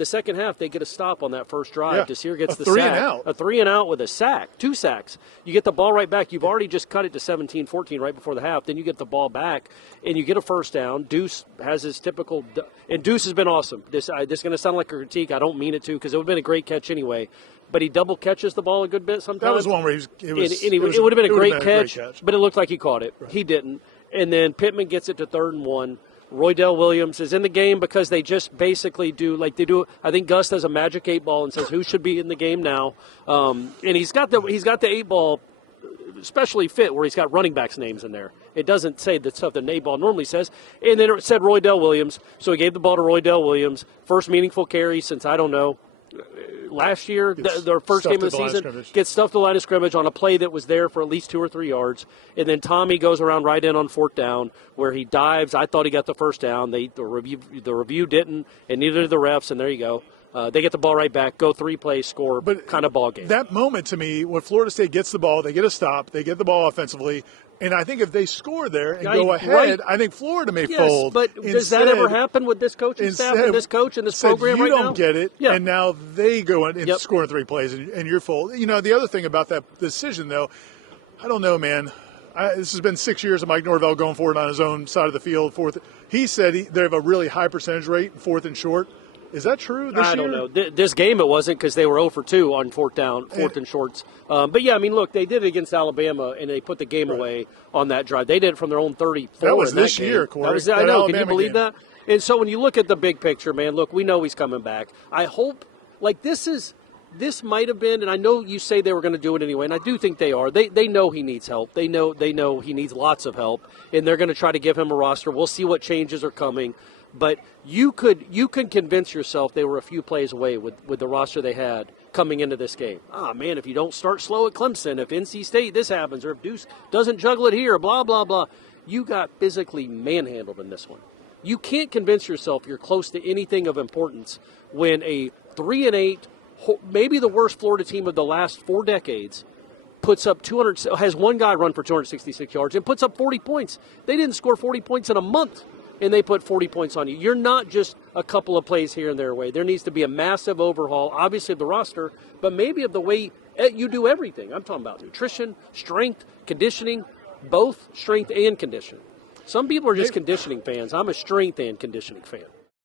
The second half, they get a stop on that first drive. Yeah. Desir gets A the three sack. and out. A 3-and-out with a sack, 2 sacks. You get the ball right back. You've already just cut it to 17-14 right before the half. Then you get the ball back, and you get a first down. Deuce has his typical – and Deuce has been awesome. This is going to sound like a critique. I don't mean it to because it would have been a great catch anyway. But he double catches the ball a good bit sometimes. That was one where it would have been a great catch, but it looked like he caught it. Right. He didn't. And then Pittman gets it to 3rd and 1. Roydell Williams is in the game because they just basically do like they do. I think Gus does a magic 8-ball and says who should be in the game now. And he's got the 8-ball especially fit where he's got running backs' names in there. It doesn't say the stuff that an 8-ball normally says. And then it said Roydell Williams, so he gave the ball to Roydell Williams. First meaningful carry since I don't know. Last year, their first game of the season, gets stuffed the line of scrimmage on a play that was there for at least 2 or 3 yards. And then Tommy goes around right in on 4th down where he dives. I thought he got the first down. The review didn't, and neither did the refs, and there you go. They get the ball right back, go 3 plays, score, kind of ball game. That moment to me, when Florida State gets the ball, they get a stop, they get the ball offensively, and I think if they score there and go ahead, right. I think Florida may fold. But does that ever happen with this coaching staff and this coach and this program right now? You don't get it, and now they go in and score in 3 plays, and you're fold. You know, the other thing about that decision, though, I don't know, man. This has been 6 years of Mike Norvell going forward on his own side of the field. He said they have a really high percentage rate, 4th and short. Is that true this year? I don't know. This game it wasn't because they were 0 for 2 on 4th down, 4th and shorts. But, yeah, I mean, look, they did it against Alabama, and they put the game away on that drive. They did it from their own 34. That was this year, Corey. I know. Can you believe that? And so when you look at the big picture, man, look, we know he's coming back. I hope, like, this might have been, and I know you say they were going to do it anyway, and I do think they are. They know he needs help. They know he needs lots of help, and they're going to try to give him a roster. We'll see what changes are coming. But you can convince yourself they were a few plays away with the roster they had coming into this game. Man, if you don't start slow at Clemson, if NC State this happens, or if Deuce doesn't juggle it here, blah, blah, blah. You got physically manhandled in this one. You can't convince yourself you're close to anything of importance when a 3-8, maybe the worst Florida team of the last 4 decades, puts up has one guy run for 266 yards and puts up 40 points. They didn't score 40 points in a month. And they put 40 points on you. You're not just a couple of plays here and there away. There needs to be a massive overhaul, obviously, of the roster, but maybe of the way you do everything. I'm talking about nutrition, strength, conditioning, both strength and conditioning. Some people are just conditioning fans. I'm a strength and conditioning fan.